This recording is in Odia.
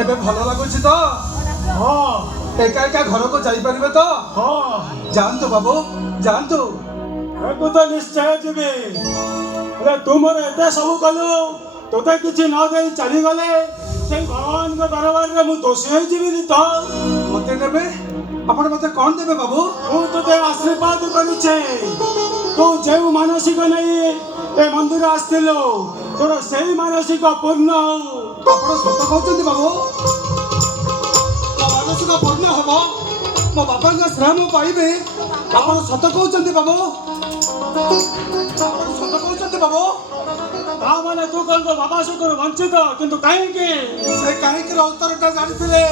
ଏବେ ଭଲ ଲାଗୁଛି ତ? ହଁ ଏକା ଏକା ଘରକୁ ଯାଇପାରିବେ ତ? ହଁ ଯାଆନ୍ତୁ ବାବୁ, ଯାଆନ୍ତୁ। ମୁଁ ତ ନିଶ୍ଚୟ ଯିବି। ହେଲେ ତୁ ମୋର ଏତେ ସବୁ କଲୁ, ତୋତେ କିଛି ନ ଦେଇ ଚାଲିଗଲେ ସେଇ ଭଗବାନଙ୍କ ଦରବାରରେ ମୁଁ ଦୋଷୀ ହେଇଯିବିନି ତ? ମତେ ଦେବେ? ଆପଣ ମତେ କଣ ଦେବେ ବାବୁ? ମୁଁ ତୋତେ ଆଶୀର୍ବାଦ କରୁଛେ, ତୁ ଯେଉଁ ମାନସିକ ନେଇ ଏ ମନ୍ଦିର ଆସିଥିଲୁ ତୋର ସେଇ ମାନସିକ ପୂର୍ଣ୍ଣ ହଉ। ଆପଣ ସତ କହୁଛନ୍ତି ବାବୁ? ମୋ ମାନସିକ ପୂର୍ଣ୍ଣ ହବ, ମୋ ବାପାଙ୍କ ଶ୍ରାମ ପାଇବେ। ଆପଣ ସତ କହୁଛନ୍ତି ବାବୁ? ଆପଣ ସତ କହୁଛନ୍ତି ବାବୁ? ତା ମାନେ ତୁ କଣ ତୋ ବାବା ସୁଖରୁ ବଞ୍ଚିତ, କିନ୍ତୁ କାହିଁକି? ସେ କାହିଁକି ଉତ୍ତରଟା ଜାଣିଥିଲେ